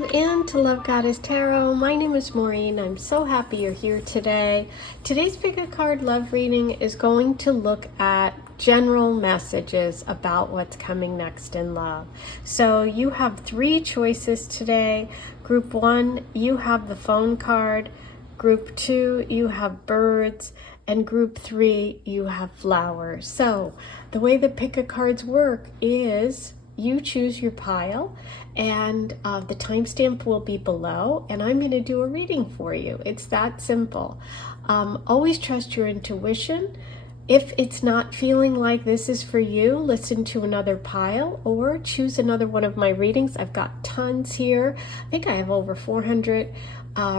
Welcome into Love Goddess Tarot. My name is Maureen. I'm so happy you're here today. Today's pick a card love reading is going to look at general messages about what's coming next in love. So you have three choices today. Group 1, you have the phone card. Group 2, you have birds. And group 3, you have flowers. So the way the pick a cards work is you choose your pile, and the timestamp will be below, and I'm going to do a reading for you. It's that simple. Always trust your intuition. If it's not feeling like this is for you, listen to another pile or choose another one of my readings. I've got tons here. I think I have over 400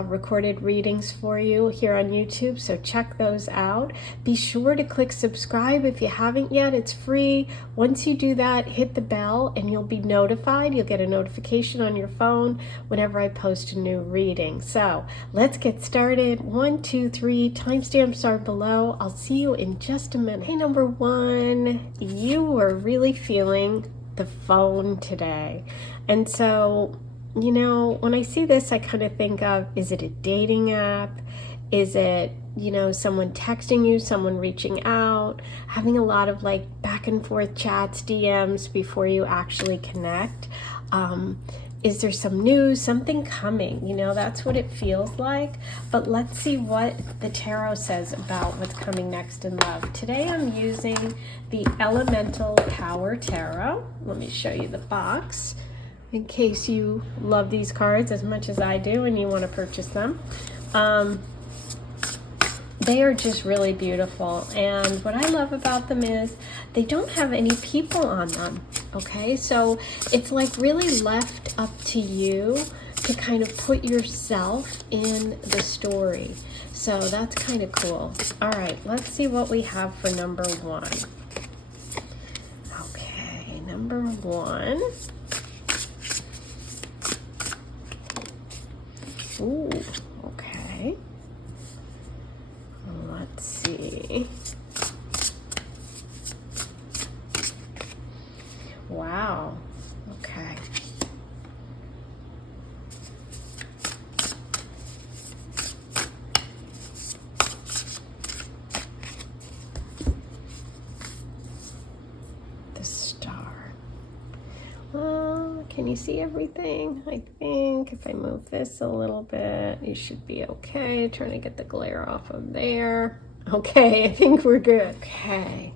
recorded readings for you here on YouTube, so check those out. Be sure to click subscribe if you haven't yet. It's free. Once you do that, hit the bell and you'll be notified. You'll get a notification on your phone whenever I post a new reading. So let's get started. 1, 2, 3, timestamps are below. I'll see you in just a minute. Hey, number 1, you are really feeling the phone today. And so, you know, when I see this, I kind of think of, is it a dating app? Is it, you know, someone texting you, someone reaching out, having a lot of like back and forth chats, DMs before you actually connect? Is there some news, something coming? You know, that's what it feels like. But let's see what the tarot says about what's coming next in love. Today I'm using the Elemental Power Tarot. Let me show you the box, in case you love these cards as much as I do and you want to purchase them. They are just really beautiful, and what I love about them is they don't have any people on them, okay? So it's like really left up to you to kind of put yourself in the story. So that's kind of cool. All right, let's see what we have for number 1. Okay, number 1. Ooh, okay. Let's see. Wow. Okay. The star. Can you see everything? I think if I move this a little bit, you should be okay. Trying to get the glare off of there. Okay, I think we're good. Okay,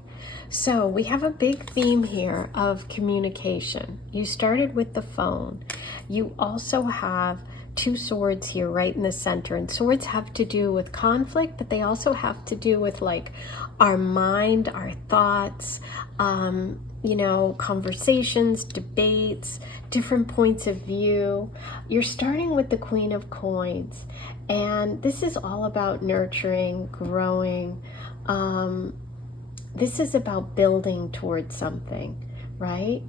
so we have a big theme here of communication. You started with the phone. You also have 2 swords here right in the center, and swords have to do with conflict, but they also have to do with like our mind, our thoughts, you know, conversations, debates, different points of view. You're starting with the Queen of Coins, and this is all about nurturing, growing. This is about building towards something, right?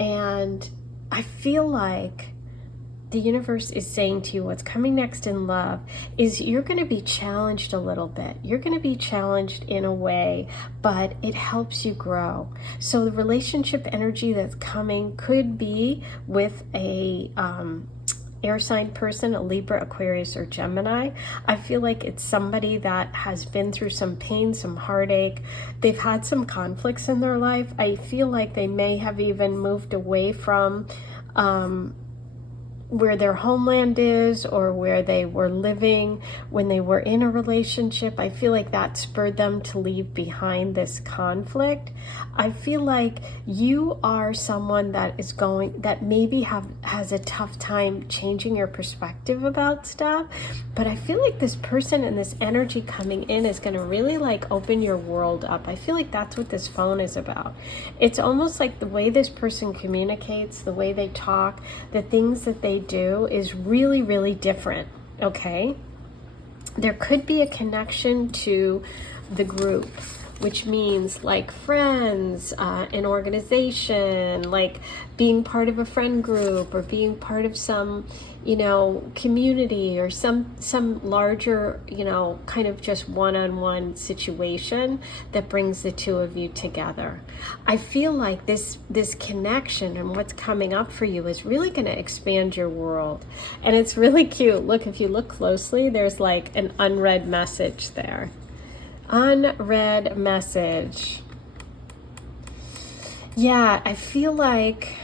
And I feel like the universe is saying to you what's coming next in love is you're going to be challenged a little bit. You're going to be challenged in a way, but it helps you grow. So the relationship energy that's coming could be with a air sign person, a Libra, Aquarius, or Gemini. I feel like it's somebody that has been through some pain, some heartache. They've had some conflicts in their life. I feel like they may have even moved away from where their homeland is or where they were living when they were in a relationship. I feel like that spurred them to leave behind this conflict. I feel like you are someone that maybe has a tough time changing your perspective about stuff, but I feel like this person and this energy coming in is going to really like open your world up. I feel like that's what this phone is about. It's almost like the way this person communicates, the way they talk, the things that they do is really, really different, okay? There could be a connection to the group, which means like friends, an organization, like being part of a friend group or being part of some, community or some larger, kind of just one-on-one situation that brings the two of you together. I feel like this connection and what's coming up for you is really going to expand your world. And it's really cute. Look, if you look closely, there's like an unread message there. Unread message. Yeah, I feel like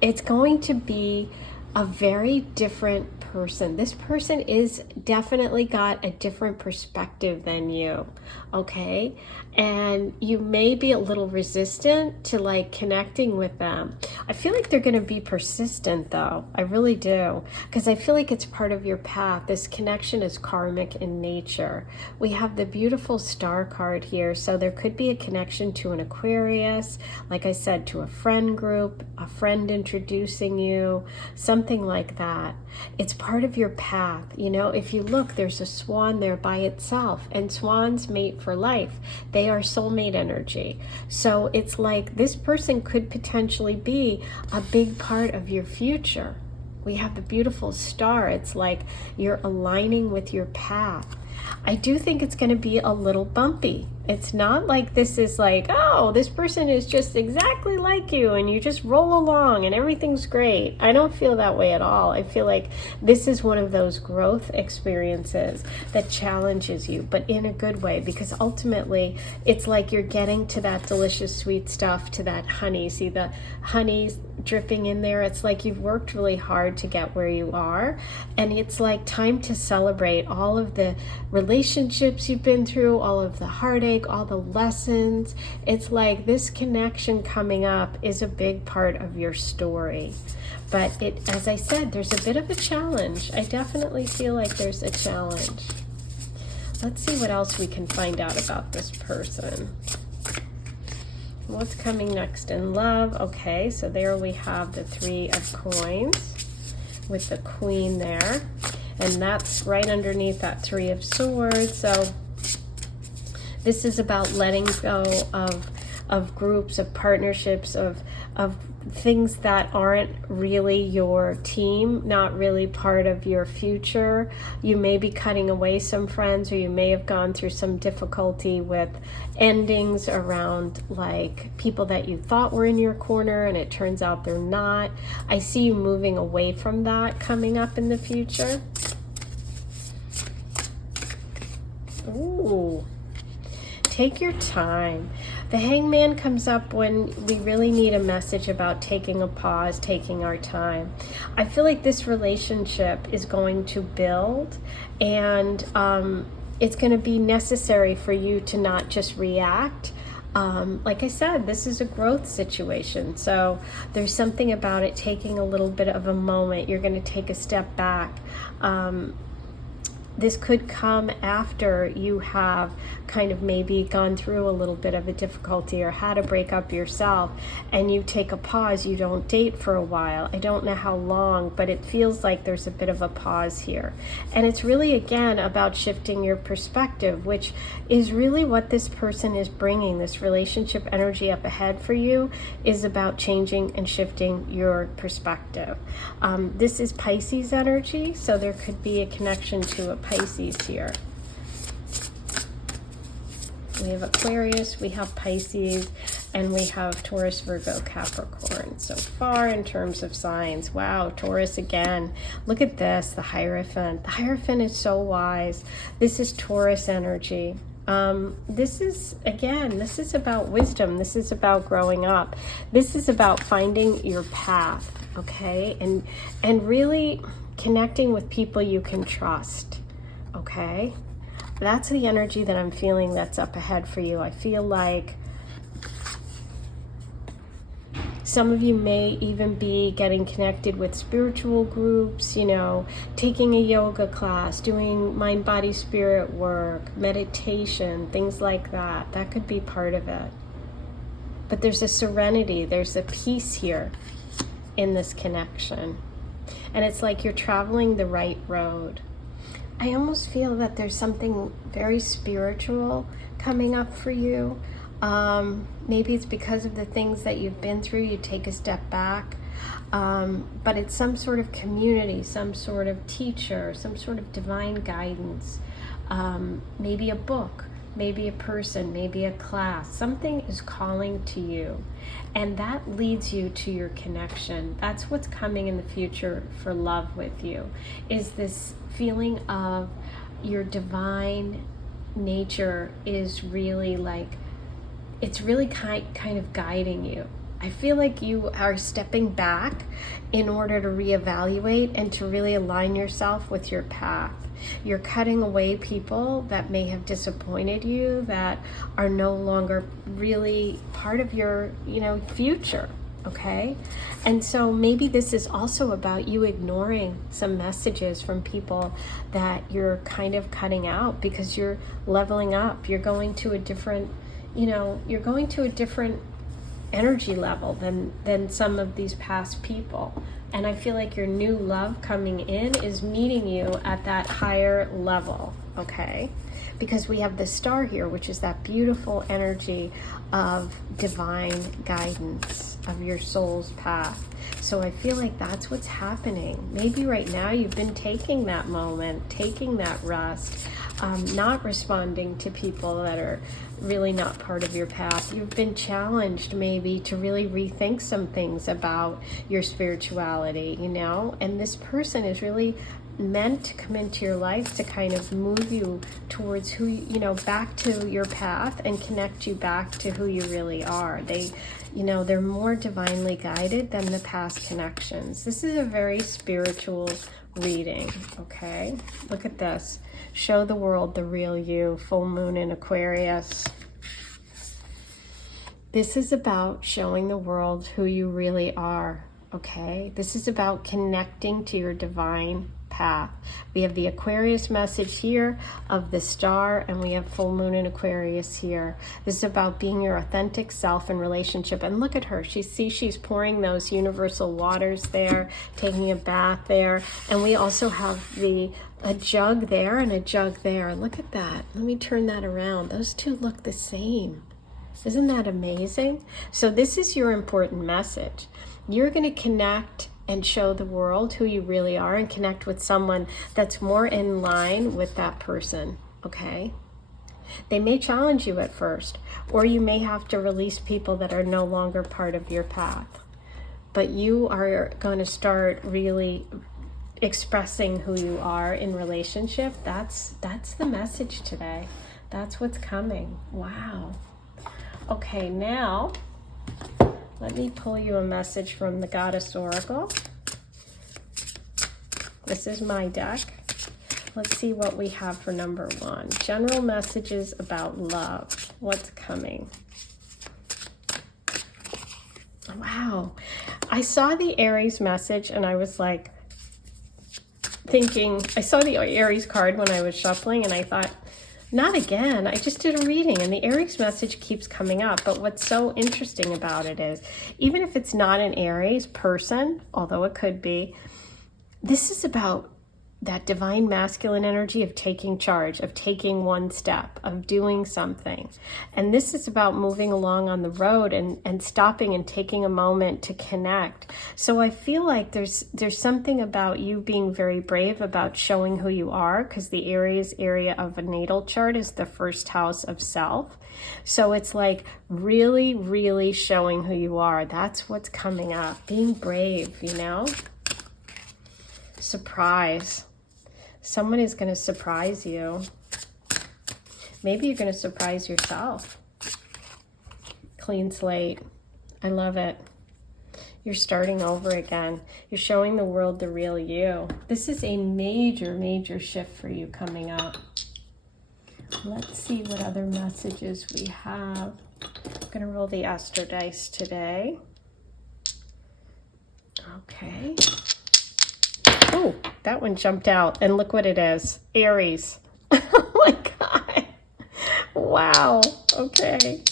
it's going to be a very different person. This person is definitely got a different perspective than you, okay? And you may be a little resistant to like connecting with them. I feel like they're going to be persistent though. I really do. Because I feel like it's part of your path. This connection is karmic in nature. We have the beautiful star card here. So there could be a connection to an Aquarius, like I said, to a friend group, a friend introducing you, something like that. It's part of your path. If you look, there's a swan there by itself, and swans mate for life. They are soulmate energy. So it's like this person could potentially be a big part of your future. We have the beautiful star. It's like you're aligning with your path. I do think it's going to be a little bumpy. It's not like this is like, oh, this person is just exactly like you and you just roll along and everything's great. I don't feel that way at all. I feel like this is one of those growth experiences that challenges you, but in a good way, because ultimately it's like you're getting to that delicious sweet stuff, to that honey. See the honey dripping in there? It's like you've worked really hard to get where you are, and it's like time to celebrate all of the relationships you've been through, all of the heartache, all the lessons. It's like this connection coming up is a big part of your story. But as I said, there's a bit of a challenge. I definitely feel like there's a challenge. Let's see what else we can find out about this person. What's coming next in love? Okay, so there we have the 3 of coins with the queen there. And that's right underneath that 3 of swords. So this is about letting go of groups, of partnerships, of things that aren't really your team, not really part of your future. You may be cutting away some friends, or you may have gone through some difficulty with endings around like people that you thought were in your corner and it turns out they're not. I see you moving away from that coming up in the future. Ooh. Take your time. The Hangman comes up when we really need a message about taking a pause, taking our time. I feel like this relationship is going to build, and it's going to be necessary for you to not just react. Like I said, this is a growth situation. So there's something about it taking a little bit of a moment. You're going to take a step back. This could come after you have kind of maybe gone through a little bit of a difficulty or had a breakup yourself, and you take a pause. You don't date for a while. I don't know how long, but it feels like there's a bit of a pause here. And it's really, again, about shifting your perspective, which is really what this person is bringing. This relationship energy up ahead for you is about changing and shifting your perspective. This is Pisces energy, so there could be a connection to a Pisces here. We have Aquarius, we have Pisces, and we have Taurus, Virgo, Capricorn. So far in terms of signs. Wow, Taurus again. Look at this, the Hierophant. The Hierophant is so wise. This is Taurus energy. This is about wisdom. This is about growing up. This is about finding your path, okay? And really connecting with people you can trust, okay? That's the energy that I'm feeling that's up ahead for you. I feel like some of you may even be getting connected with spiritual groups, you know, taking a yoga class, doing mind, body, spirit work, meditation, things like that. That could be part of it. But there's a serenity, there's a peace here in this connection. And it's like you're traveling the right road. I almost feel that there's something very spiritual coming up for you. Maybe it's because of the things that you've been through. You take a step back. But it's some sort of community, some sort of teacher, some sort of divine guidance, maybe a book, maybe a person, maybe a class. Something is calling to you, and that leads you to your connection. That's what's coming in the future for love with you, is this feeling of your divine nature is really like, it's really kind of guiding you. I feel like you are stepping back in order to reevaluate and to really align yourself with your path. You're cutting away people that may have disappointed you, that are no longer really part of your, future, okay? And so maybe this is also about you ignoring some messages from people that you're kind of cutting out because you're leveling up. You're going to a different, energy level than some of these past people. And I feel like your new love coming in is meeting you at that higher level, okay? Because we have the star here, which is that beautiful energy of divine guidance, of your soul's path. So I feel like that's what's happening. Maybe right now you've been taking that moment, taking that rest, not responding to people that are really not part of your path. You've been challenged maybe to really rethink some things about your spirituality, and this person is really meant to come into your life to kind of move you towards who, back to your path and connect you back to who you really are. They're more divinely guided than the past connections. This is a very spiritual reading, okay? Look at this. Show the world the real you, full moon in Aquarius. This is about showing the world who you really are, okay? This is about connecting to your divine path. We have the Aquarius message here of the star, and we have full moon in Aquarius here. This is about being your authentic self in relationship. And look at her. She's pouring those universal waters there, taking a bath there. And we also have a jug there and a jug there. Look at that. Let me turn that around. Those two look the same. Isn't that amazing? So this is your important message. You're going to connect and show the world who you really are and connect with someone that's more in line with that person, okay? They may challenge you at first, or you may have to release people that are no longer part of your path. But you are going to start really expressing who you are in relationship. That's the message today. That's what's coming. Wow. Okay, now let me pull you a message from the Goddess Oracle. This is my deck. Let's see what we have for number 1. General messages about love. What's coming? Wow. I saw the Aries message and I was like thinking, I saw the Aries card when I was shuffling and I thought, not again. I just did a reading and the Aries message keeps coming up. But what's so interesting about it is, even if it's not an Aries person, although it could be, this is about that divine masculine energy of taking charge, of taking one step, of doing something. And this is about moving along on the road and stopping and taking a moment to connect. So I feel like there's something about you being very brave about showing who you are, because the Aries area of a natal chart is the first house of self. So it's like really, really showing who you are. That's what's coming up. Being brave, Surprise. Someone is going to surprise you. Maybe you're going to surprise yourself. Clean slate. I love it. You're starting over again. You're showing the world the real you. This is a major, major shift for you coming up. Let's see what other messages we have. I'm going to roll the Astro dice today. Okay. Oh, that one jumped out, and look what it is. Aries. Oh my God. Wow. Okay.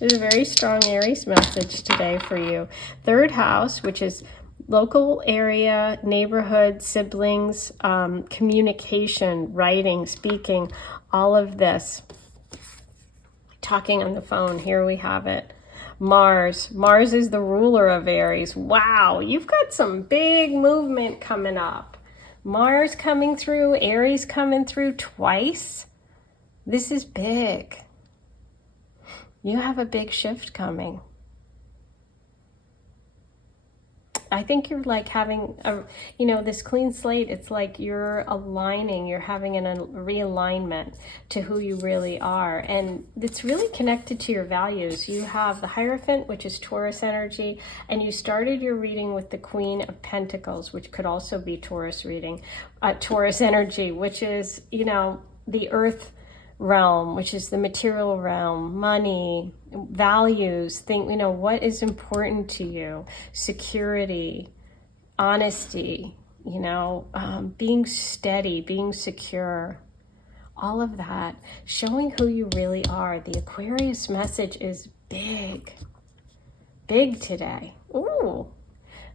There's a very strong Aries message today for you. Third house, which is local area, neighborhood, siblings, communication, writing, speaking, all of this. Talking on the phone. Here we have it. Mars. Mars is the ruler of Aries. Wow, you've got some big movement coming up. Mars coming through, Aries coming through twice. This is big. You have a big shift coming. I think you're like having a, this clean slate. It's like you're aligning, you're having a realignment to who you really are. And it's really connected to your values. You have the Hierophant, which is Taurus energy, and you started your reading with the Queen of Pentacles, which could also be Taurus energy, which is, the earth realm, which is the material realm, money, values, what is important to you, security, honesty, being steady, being secure, all of that, showing who you really are. The Aquarius message is big today. Ooh.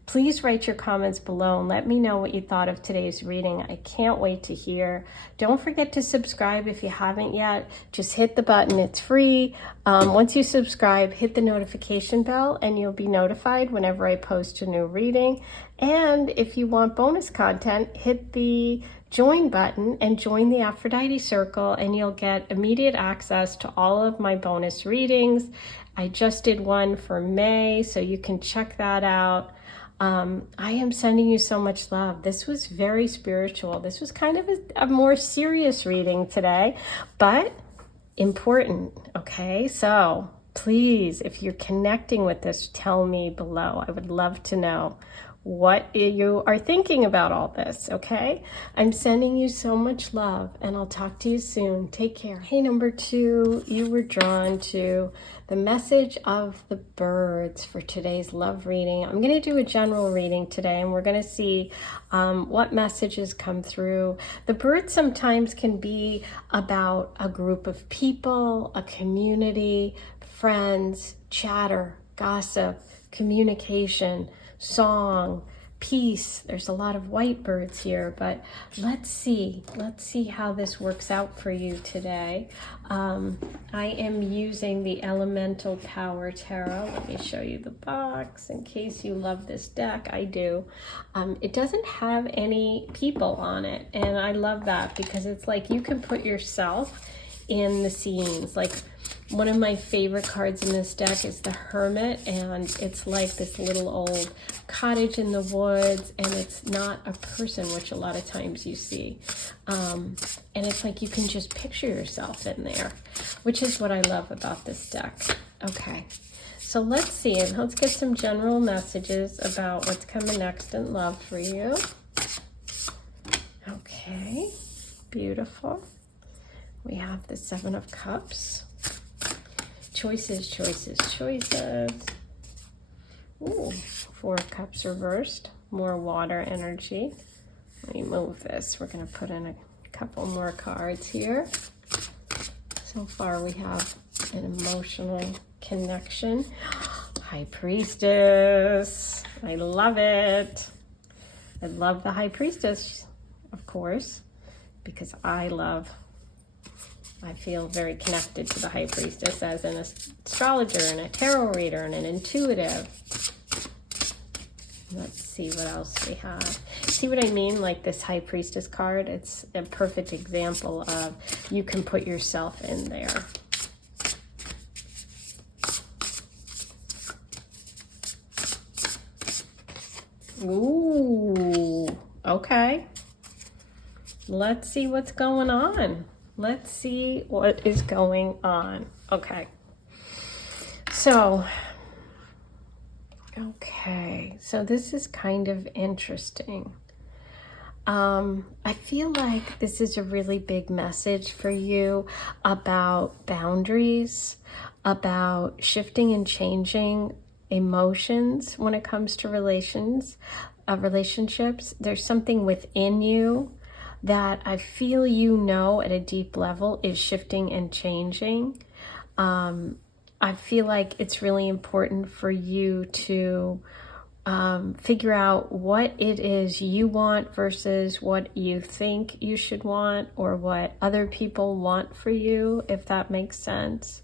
Please write your comments below and let me know what you thought of today's reading. I can't wait to hear. Don't forget to subscribe if you haven't yet. Just hit the button. It's free. Once you subscribe, hit the notification bell and you'll be notified whenever I post a new reading. And if you want bonus content, hit the join button and join the Aphrodite Circle and you'll get immediate access to all of my bonus readings. I just did one for May, so you can check that out. I am sending you so much love. This was very spiritual. This was kind of a more serious reading today, but important, okay? So please, if you're connecting with this, tell me below. I would love to know what you are thinking about all this, okay? I'm sending you so much love, and I'll talk to you soon. Take care. Hey, number 2, you were drawn to the message of the birds for today's love reading. I'm going to do a general reading today, and we're going to see what messages come through. The birds sometimes can be about a group of people, a community, friends, chatter, gossip, communication, song, peace. There's a lot of white birds here, but let's see how this works out for you today. I am using the Elemental Power Tarot. Let me show you the box in case you love this deck. I do. It doesn't have any people on it, and I love that because it's like you can put yourself in the scenes. Like, one of my favorite cards in this deck is the Hermit, and it's like this little old cottage in the woods, and it's not a person, which a lot of times you see. And it's like you can just picture yourself in there, which is what I love about this deck. Okay, so let's see, and let's get some general messages about what's coming next in love for you. Okay, beautiful. We have the Seven of Cups. Choices, choices, choices. Ooh, Four of Cups reversed. More water energy. Let me move this. We're going to put in a couple more cards here. So far we have an emotional connection. High Priestess. I love it. I love the High Priestess, of course, because I feel very connected to the High Priestess as an astrologer and a tarot reader and an intuitive. Let's see what else we have. See what I mean? Like this High Priestess card, it's a perfect example of you can put yourself in there. Ooh, okay. Let's see what's going on. Let's see what is going on. Okay. So this is kind of interesting. I feel like this is a really big message for you about boundaries, about shifting and changing emotions when it comes to relationships. There's something within you that I feel at a deep level is shifting and changing. I feel like it's really important for you to figure out what it is you want versus what you think you should want or what other people want for you, if that makes sense.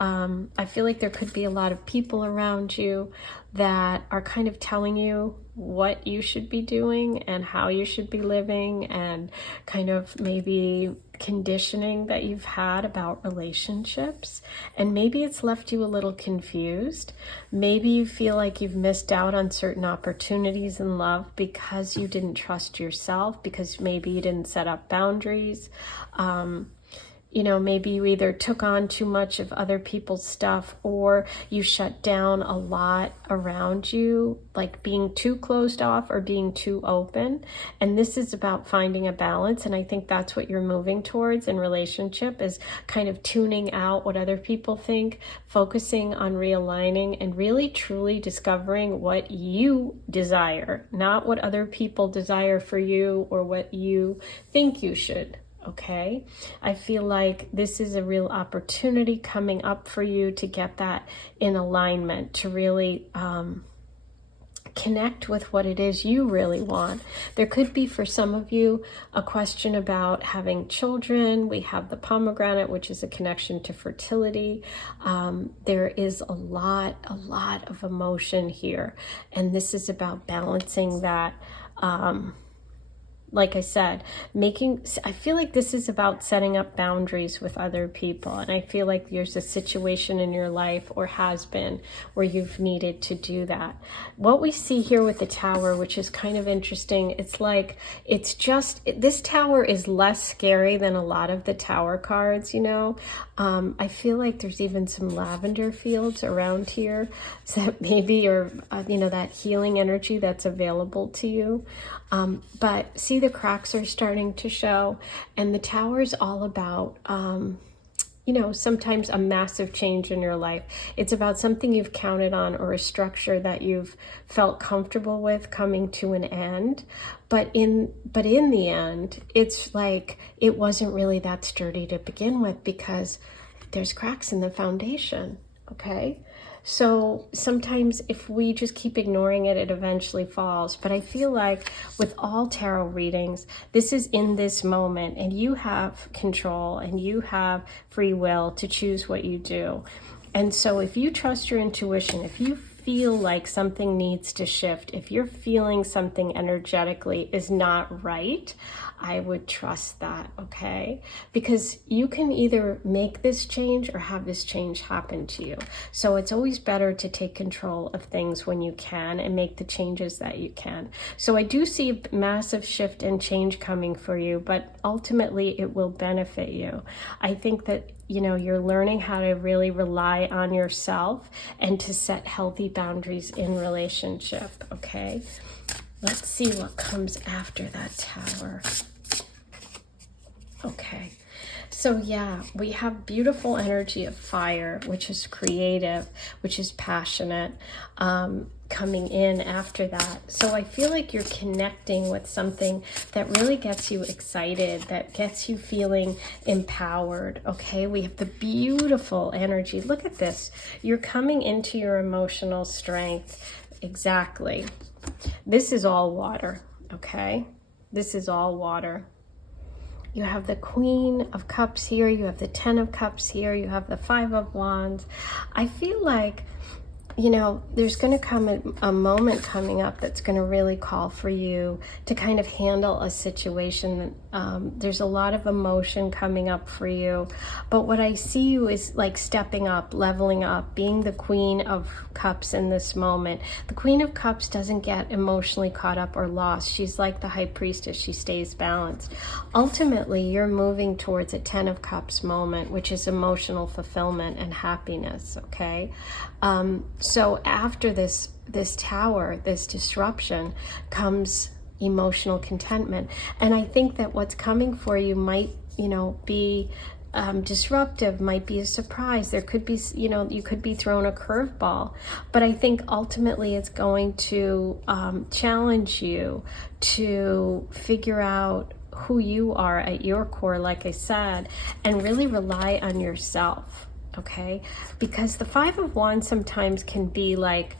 I feel like there could be a lot of people around you that are kind of telling you what you should be doing and how you should be living, and kind of maybe conditioning that you've had about relationships. And maybe it's left you a little confused. Maybe you feel like you've missed out on certain opportunities in love because you didn't trust yourself, because maybe you didn't set up boundaries. You know, maybe you either took on too much of other people's stuff, or you shut down a lot around you, like being too closed off or being too open. And this is about finding a balance. And I think that's what you're moving towards in relationship, is kind of tuning out what other people think, focusing on realigning and really truly discovering what you desire, not what other people desire for you or what you think you should. Okay, I feel like this is a real opportunity coming up for you to get that in alignment, to really connect with what it is you really want. There could be, for some of you, a question about having children. We have the pomegranate, which is a connection to fertility. There is a lot of emotion here, and this is about balancing that. Like I said, I feel like this is about setting up boundaries with other people. And I feel like there's a situation in your life, or has been, where you've needed to do that. What we see here with the Tower, which is kind of interesting, it's like, this Tower is less scary than a lot of the Tower cards, you know. I feel like there's even some lavender fields around here, so that maybe, or that healing energy that's available to you. But see, the cracks are starting to show, and the Tower is all about, sometimes a massive change in your life. It's about something you've counted on, or a structure that you've felt comfortable with coming to an end. But in the end, it's like it wasn't really that sturdy to begin with, because there's cracks in the foundation. Okay. So sometimes if we just keep ignoring it, it eventually falls. But I feel like with all tarot readings, this is in this moment, and you have control and you have free will to choose what you do. And so if you trust your intuition, if you feel like something needs to shift, if you're feeling something energetically is not right, I would trust that, okay? Because you can either make this change or have this change happen to you. So it's always better to take control of things when you can and make the changes that you can. So I do see a massive shift and change coming for you, but ultimately it will benefit you. I think that you're learning how to really rely on yourself and to set healthy boundaries in relationship, okay? Let's see what comes after that Tower. Okay, so yeah, we have beautiful energy of fire, which is creative, which is passionate, coming in after that. So I feel like you're connecting with something that really gets you excited, that gets you feeling empowered, okay? We have the beautiful energy. Look at this. You're coming into your emotional strength. Exactly. This is all water, okay? This is all water. You have the Queen of Cups here, you have the 10 of Cups here, you have the 5 of Wands. I feel like, there's going to come a moment coming up that's going to really call for you to kind of handle a situation. There's a lot of emotion coming up for you, but what I see you is like stepping up, leveling up, being the Queen of Cups in this moment. The Queen of Cups doesn't get emotionally caught up or lost. She's like the High Priestess. She stays balanced. Ultimately, you're moving towards a 10 of Cups moment, which is emotional fulfillment and happiness, okay? So after this Tower, this disruption, comes emotional contentment. And I think that what's coming for you might, be disruptive, might be a surprise. There could be, you could be thrown a curveball. But I think ultimately it's going to challenge you to figure out who you are at your core, like I said, and really rely on yourself. Okay, because the 5 of Wands sometimes can be like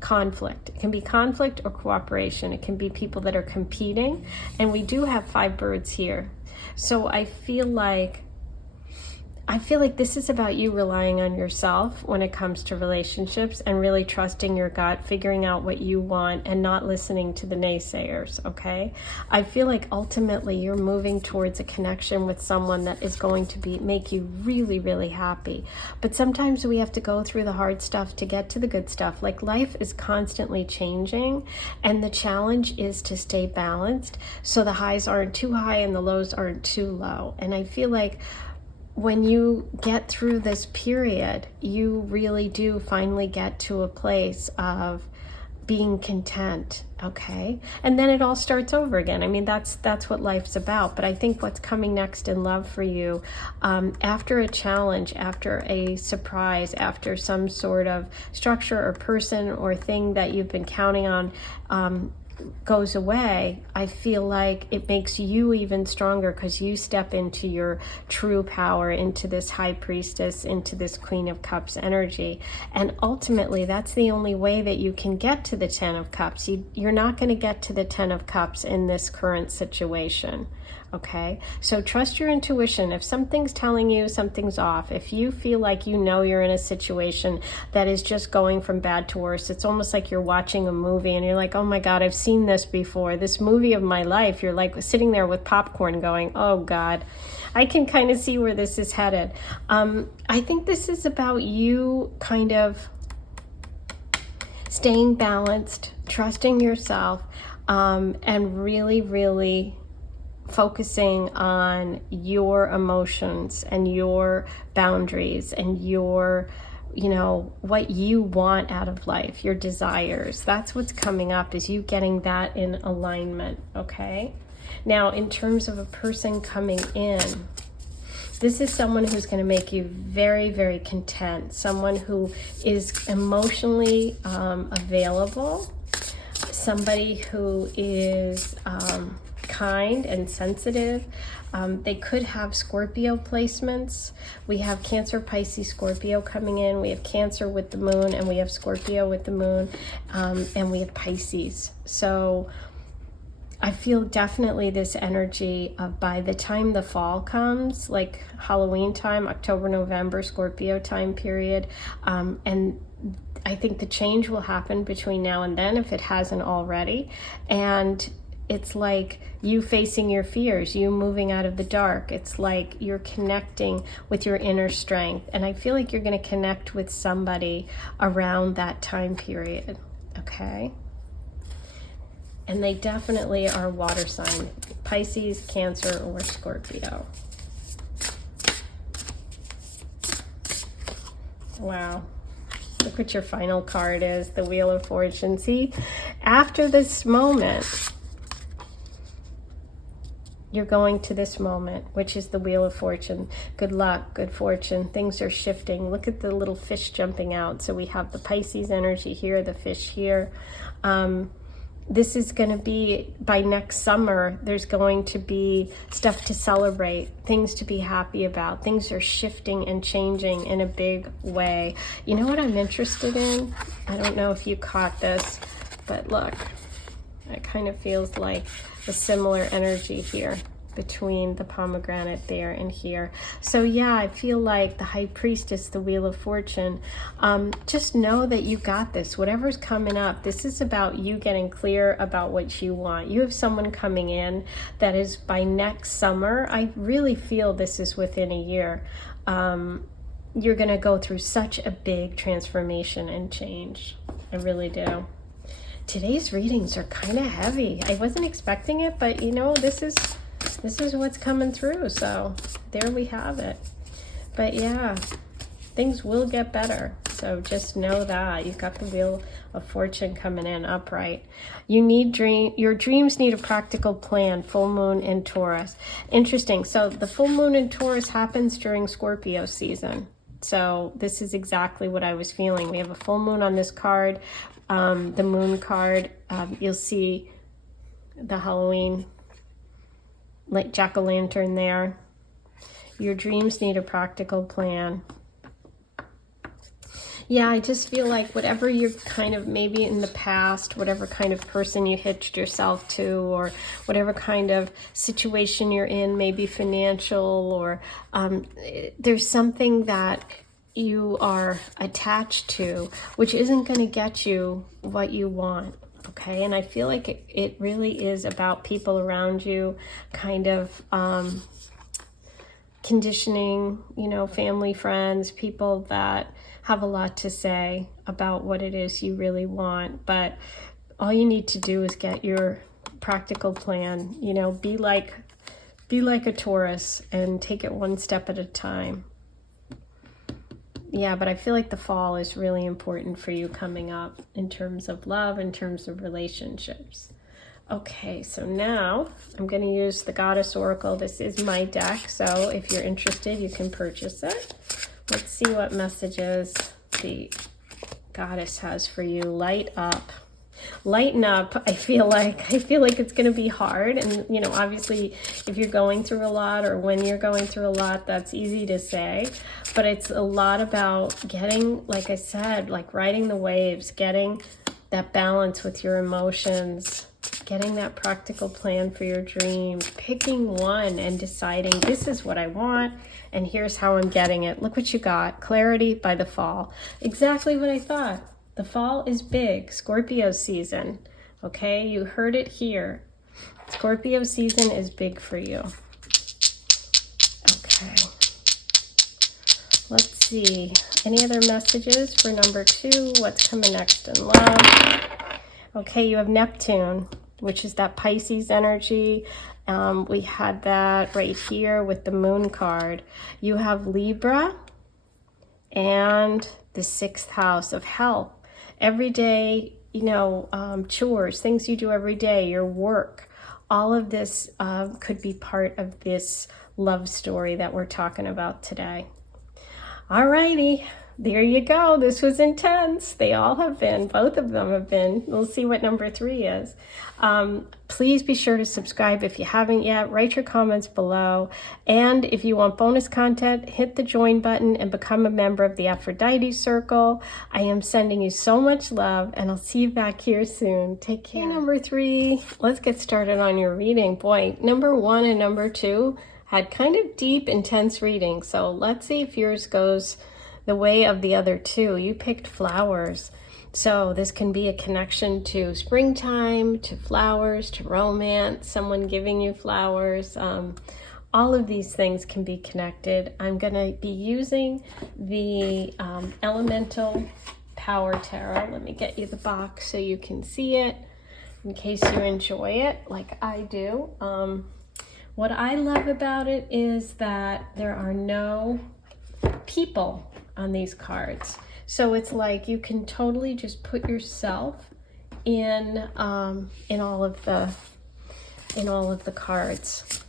conflict. It can be conflict or cooperation. It can be people that are competing, and we do have 5 birds here. So I feel like I feel like this is about you relying on yourself when it comes to relationships and really trusting your gut, figuring out what you want and not listening to the naysayers, okay? I feel like ultimately you're moving towards a connection with someone that is going to make you really, really happy. But sometimes we have to go through the hard stuff to get to the good stuff. Like life is constantly changing, and the challenge is to stay balanced so the highs aren't too high and the lows aren't too low. And I feel like when you get through this period, you really do finally get to a place of being content, okay? And then it all starts over again. I mean, that's what life's about. But I think what's coming next in love for you, after a challenge, after a surprise, after some sort of structure or person or thing that you've been counting on goes away, I feel like it makes you even stronger because you step into your true power, into this high priestess, into this Queen of Cups energy. And ultimately, that's the only way that you can get to the 10 of Cups. You're not going to get to the 10 of Cups in this current situation. Okay, so trust your intuition. If something's telling you something's off, if you feel like you know you're in a situation that is just going from bad to worse, it's almost like you're watching a movie and you're like, oh my God, I've seen this before, this movie of my life. You're like sitting there with popcorn going, oh God, I can kind of see where this is headed. I think this is about you kind of staying balanced, trusting yourself, and really, really focusing on your emotions and your boundaries and your, what you want out of life, your desires. That's what's coming up, is you getting that in alignment, okay? Now, in terms of a person coming in, this is someone who's going to make you very, very content, someone who is emotionally available, somebody who is kind and sensitive. They could have Scorpio placements. We have Cancer, Pisces, Scorpio coming in. We have Cancer with the moon, and we have Scorpio with the moon, and we have Pisces. So I feel definitely this energy of, by the time the fall comes, like Halloween time, October, November, Scorpio time period, and I think the change will happen between now and then if it hasn't already. And it's like you facing your fears, you moving out of the dark. It's like you're connecting with your inner strength. And I feel like you're going to connect with somebody around that time period, okay? And they definitely are water sign, Pisces, Cancer, or Scorpio. Wow. Look what your final card is, the Wheel of Fortune. See, after this moment, you're going to this moment, which is the Wheel of Fortune. Good luck, good fortune. Things are shifting. Look at the little fish jumping out. So we have the Pisces energy here, the fish here. This is going to be, by next summer, there's going to be stuff to celebrate, things to be happy about. Things are shifting and changing in a big way. You know what I'm interested in? I don't know if you caught this, but look, it kind of feels like a similar energy here between the pomegranate there and here. So yeah, I feel like the High Priestess, the Wheel of Fortune, just know that you got this. Whatever's coming up, this is about you getting clear about what you want. You have someone coming in that is by next summer. I really feel this is within a year. You're going to go through such a big transformation and change. I really do. Today's readings are kind of heavy. I wasn't expecting it, but this is what's coming through. So there we have it. But yeah, things will get better. So just know that you've got the Wheel of Fortune coming in upright. Your dreams need a practical plan. Full moon in Taurus. Interesting. So the full moon in Taurus happens during Scorpio season. So this is exactly what I was feeling. We have a full moon on this card. The moon card, you'll see the Halloween like jack-o'-lantern there. Your dreams need a practical plan. Yeah, I just feel like whatever you're kind of maybe in the past, whatever kind of person you hitched yourself to, or whatever kind of situation you're in, maybe financial, or there's something that you are attached to, which isn't going to get you what you want. Okay, and I feel like it really is about people around you kind of conditioning, you know, family, friends, people that have a lot to say about what it is you really want. But all you need to do is get your practical plan, you know, be like a Taurus and take it one step at a time. Yeah, but I feel like the fall is really important for you coming up in terms of love, in terms of relationships. Okay, so now I'm going to use the Goddess Oracle. This is my deck, so if you're interested, you can purchase it. Let's see what messages the Goddess has for you. Light up. Lighten up. I feel like it's going to be hard, and you know, obviously if you're going through a lot, or when you're going through a lot, that's easy to say, but it's a lot about getting, like I said, like riding the waves, getting that balance with your emotions, getting that practical plan for your dreams, picking one and deciding, this is what I want and here's how I'm getting it. Look what you got. Clarity by the fall. Exactly what I thought. The fall is big. Scorpio season. Okay, you heard it here. Scorpio season is big for you. Okay. Let's see. Any other messages for number 2? What's coming next in love? Okay, you have Neptune, which is that Pisces energy. We had that right here with the Moon card. You have Libra and the 6th house of health. Every day, you know, chores, things you do every day, your work, all of this could be part of this love story that we're talking about today. Alrighty, there you go. This was intense. They all have been. Both of them have been. We'll see what number 3 is. Please be sure to subscribe if you haven't yet. Write your comments below. And if you want bonus content, hit the join button and become a member of the Aphrodite Circle. I am sending you so much love, and I'll see you back here soon. Take care. Okay, number 3. Let's get started on your reading. Boy, number 1 and number 2 had kind of deep, intense reading. So let's see if yours goes the way of the other 2. You picked flowers. So this can be a connection to springtime, to flowers, to romance, someone giving you flowers. All of these things can be connected. I'm going to be using the Elemental Power Tarot. Let me get you the box so you can see it in case you enjoy it like I do. What I love about it is that there are no people on these cards. So it's like you can totally just put yourself in all of the cards.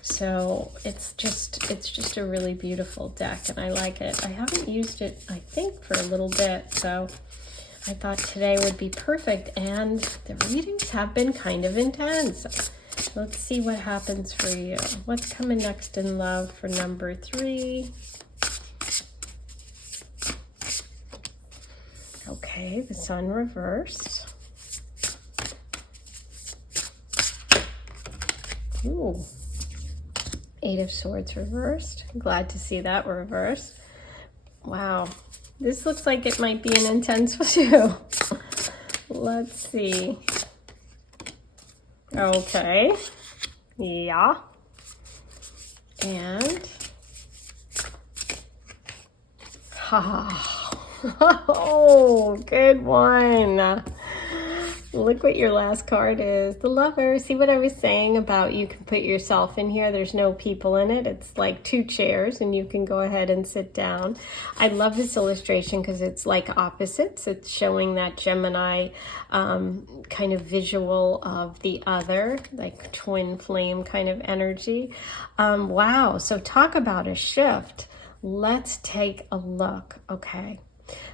So it's just a really beautiful deck, and I like it. I haven't used it, I think, for a little bit, so I thought today would be perfect. And the readings have been kind of intense. Let's see what happens for you. What's coming next in love for number 3? Okay, the Sun reversed. Ooh. 8 of Swords reversed. Glad to see that reversed. Wow. This looks like it might be an intense two. Let's see. Okay. Yeah. And oh, good one. Look what your last card is. The Lover. See what I was saying about you can put yourself in here. There's no people in it. It's like 2 chairs and you can go ahead and sit down. I love this illustration because it's like opposites. It's showing that Gemini kind of visual of the other, like twin flame kind of energy. Wow. So talk about a shift. Let's take a look. Okay.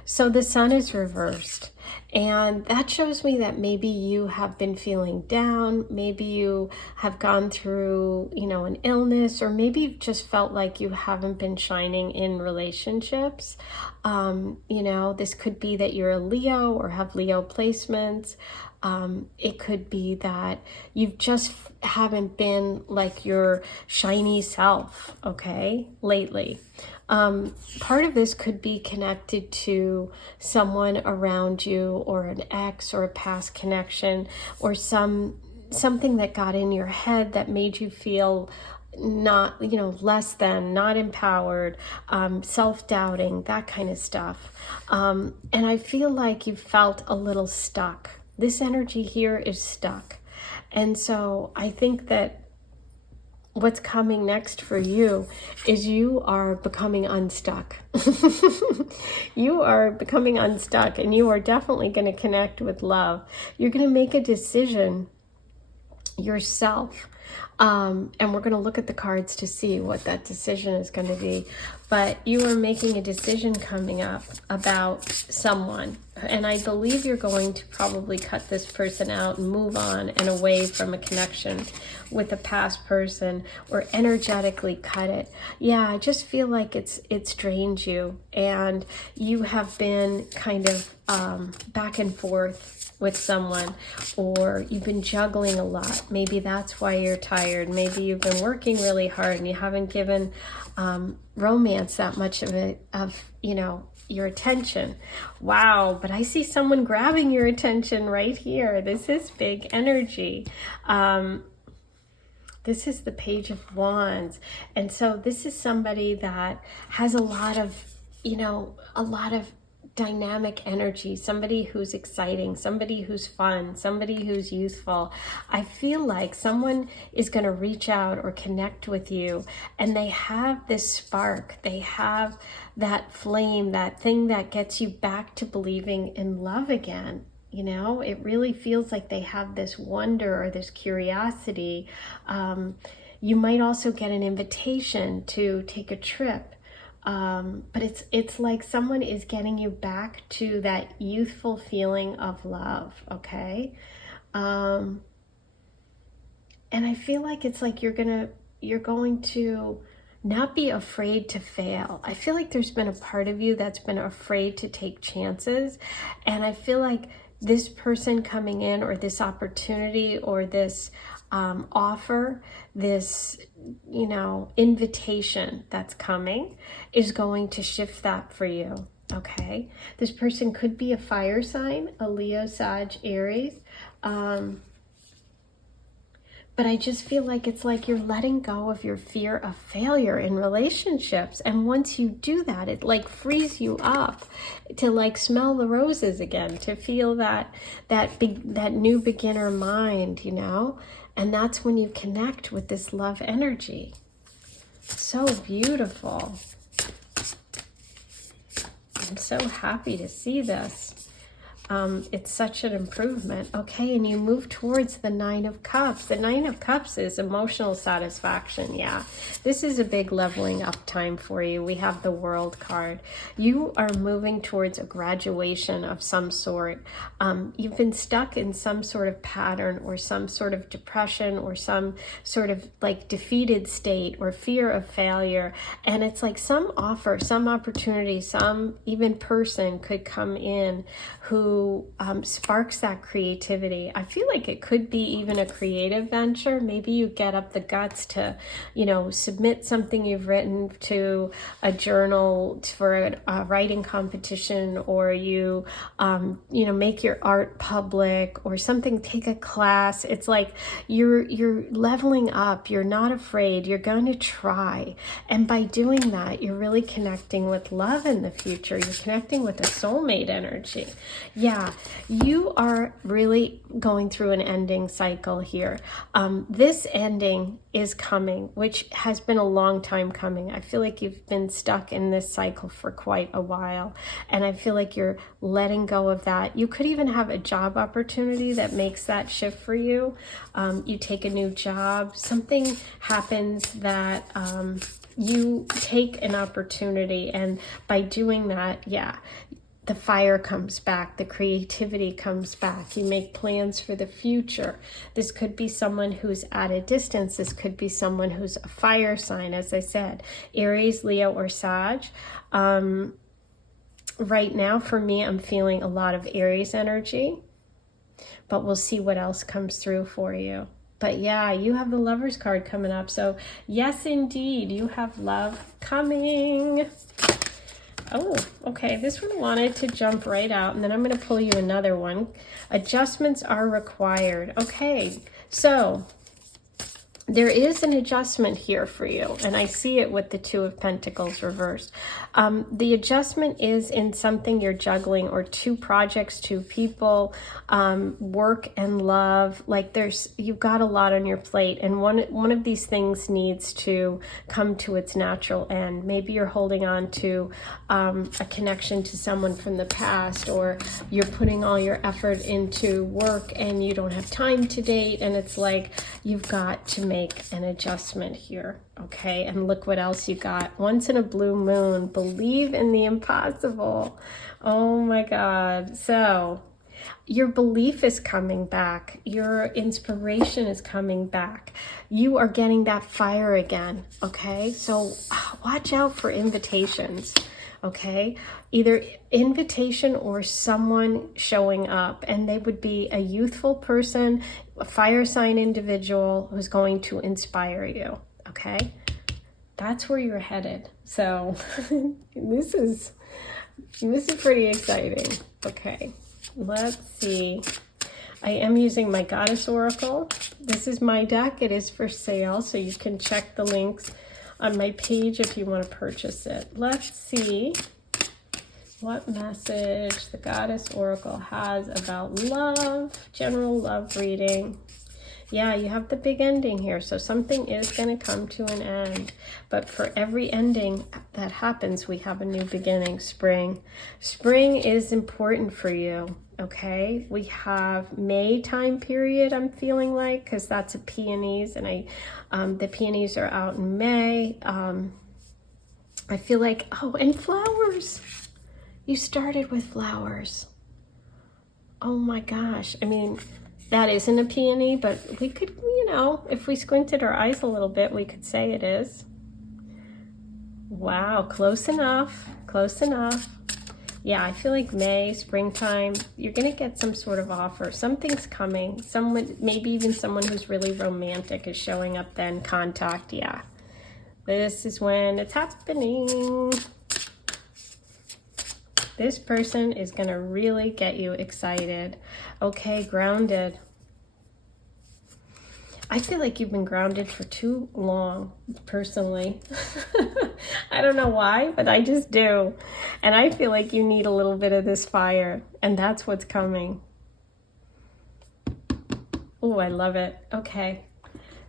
So the sun is reversed. And that shows me that maybe you have been feeling down, maybe you have gone through, an illness, or maybe you've just felt like you haven't been shining in relationships. This could be that you're a Leo or have Leo placements. It could be that you just haven't been like your shiny self, okay, lately. Part of this could be connected to someone around you, or an ex, or a past connection, or something that got in your head that made you feel not, less than, not empowered, self-doubting, that kind of stuff. And I feel like you felt a little stuck. This energy here is stuck. And so I think that what's coming next for you is you are becoming unstuck. You are becoming unstuck, and you are definitely going to connect with love. You're going to make a decision yourself. And we're going to look at the cards to see what that decision is going to be. But you are making a decision coming up about someone. And I believe you're going to probably cut this person out and move on and away from a connection with a past person, or energetically cut it. Yeah, I just feel like it's drained you, and you have been kind of back and forth with someone, or you've been juggling a lot. Maybe that's why you're tired. Maybe you've been working really hard and you haven't given romance that much of your attention. Wow, but I see someone grabbing your attention right here. This is big energy. This is the Page of Wands. And so this is somebody that has a lot of dynamic energy, somebody who's exciting, somebody who's fun, somebody who's youthful. I feel like someone is going to reach out or connect with you, and they have this spark, they have that flame, that thing that gets you back to believing in love again. It really feels like they have this wonder or this curiosity. You might also get an invitation to take a trip. But it's like someone is getting you back to that youthful feeling of love, okay? And I feel like it's like you're going to not be afraid to fail. I feel like there's been a part of you that's been afraid to take chances, and I feel like this person coming in, or this opportunity, or this offer, this invitation that's coming, is going to shift that for you. Okay, this person could be a fire sign, a Leo, Sag, Aries, but I just feel like it's like you're letting go of your fear of failure in relationships. And once you do that, it like frees you up to like smell the roses again, to feel that new beginner mind, and that's when you connect with this love energy. So beautiful. I'm so happy to see this. It's such an improvement. Okay, and you move towards the Nine of Cups. The Nine of Cups is emotional satisfaction. Yeah, this is a big leveling up time for you. We have the World card. You are moving towards a graduation of some sort. You've been stuck in some sort of pattern, or some sort of depression, or some sort of like defeated state, or fear of failure. And it's like some offer, some opportunity, some even person could come in who sparks that creativity. I feel like it could be even a creative venture. Maybe you get up the guts to, submit something you've written to a journal for a writing competition, or you, make your art public or something, take a class. It's like you're leveling up. You're not afraid. You're going to try. And by doing that, you're really connecting with love in the future. You're connecting with a soulmate energy. Yeah, you are really going through an ending cycle here. This ending is coming, which has been a long time coming. I feel like you've been stuck in this cycle for quite a while, and I feel like you're letting go of that. You could even have a job opportunity that makes that shift for you. You take a new job, something happens that you take an opportunity, and by doing that, yeah, the fire comes back, the creativity comes back. You make plans for the future. This could be someone who's at a distance. This could be someone who's a fire sign, as I said, Aries, Leo, or Sag. Right now, for me, I'm feeling a lot of Aries energy, but we'll see what else comes through for you. But yeah, you have the Lovers card coming up. So yes, indeed, you have love coming. Oh, okay. This one wanted to jump right out, and then I'm going to pull you another one. Adjustments are required. Okay, so there is an adjustment here for you, and I see it with the Two of Pentacles reversed. The adjustment is in something you're juggling, or two projects, two people, work and love. Like you've got a lot on your plate, and one of these things needs to come to its natural end. Maybe you're holding on to a connection to someone from the past, or you're putting all your effort into work and you don't have time to date, and it's like you've got to make an adjustment here. Okay, and look what else you got. Once in a blue moon, believe in the impossible. Oh my God. So your belief is coming back. Your inspiration is coming back. You are getting that fire again. Okay, so watch out for invitations. Okay, either invitation or someone showing up, and they would be a youthful person, a fire sign individual who's going to inspire you. Okay, that's where you're headed. So this is pretty exciting. Okay, let's see. I am using my Goddess Oracle. This is my deck. It is for sale, so you can check the links on my page if you want to purchase it. Let's see what message the Goddess Oracle has about love, general love reading. Yeah, you have the big ending here, so something is going to come to an end. But for every ending that happens, we have a new beginning. Spring. Spring is important for you, okay? We have May time period, I'm feeling like, because that's a peonies, and the peonies are out in May. I feel like, oh, and flowers. You started with flowers. Oh my gosh. I mean, that isn't a peony, but we could, if we squinted our eyes a little bit, we could say it is. Wow, close enough, close enough. Yeah, I feel like May, springtime, you're going to get some sort of offer. Something's coming. Someone, maybe even someone who's really romantic is showing up then. Contact, yeah. This is when it's happening. This person is going to really get you excited. Okay, grounded. I feel like you've been grounded for too long, personally. I don't know why, but I just do. And I feel like you need a little bit of this fire, and that's what's coming. Oh, I love it. Okay.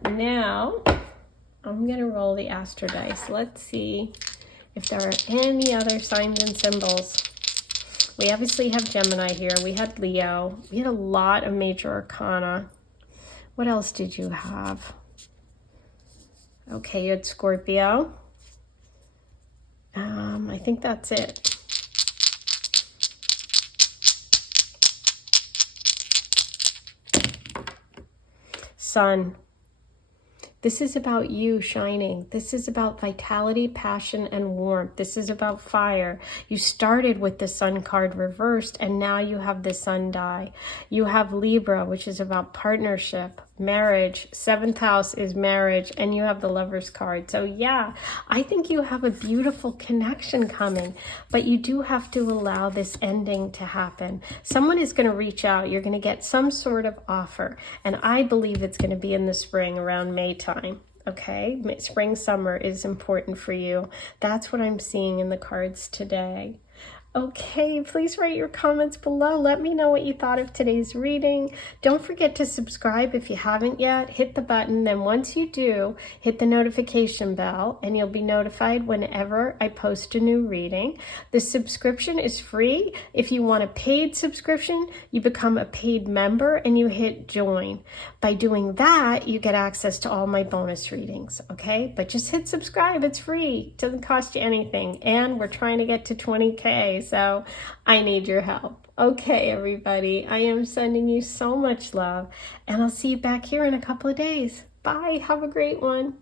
Now, I'm going to roll the Astro dice. Let's see if there are any other signs and symbols. We obviously have Gemini here. We had Leo. We had a lot of major arcana. What else did you have? Okay, you had Scorpio. I think that's it. Sun. This is about you shining. This is about vitality, passion, and warmth. This is about fire. You started with the Sun card reversed, and now you have the Sun die. You have Libra, which is about partnership, marriage. 7th house is marriage, and you have the Lovers card. So yeah, I think you have a beautiful connection coming, but you do have to allow this ending to happen. Someone is going to reach out. You're going to get some sort of offer, and I believe it's going to be in the spring around May time. Okay, spring, summer is important for you. That's what I'm seeing in the cards today. Okay, please write your comments below. Let me know what you thought of today's reading. Don't forget to subscribe if you haven't yet. Hit the button. Then once you do, hit the notification bell and you'll be notified whenever I post a new reading. The subscription is free. If you want a paid subscription, you become a paid member and you hit join. By doing that, you get access to all my bonus readings, okay? But just hit subscribe. It's free. It doesn't cost you anything. And we're trying to get to 20K. okay? So I need your help. Okay, everybody, I am sending you so much love, and I'll see you back here in a couple of days. Bye. Have a great one.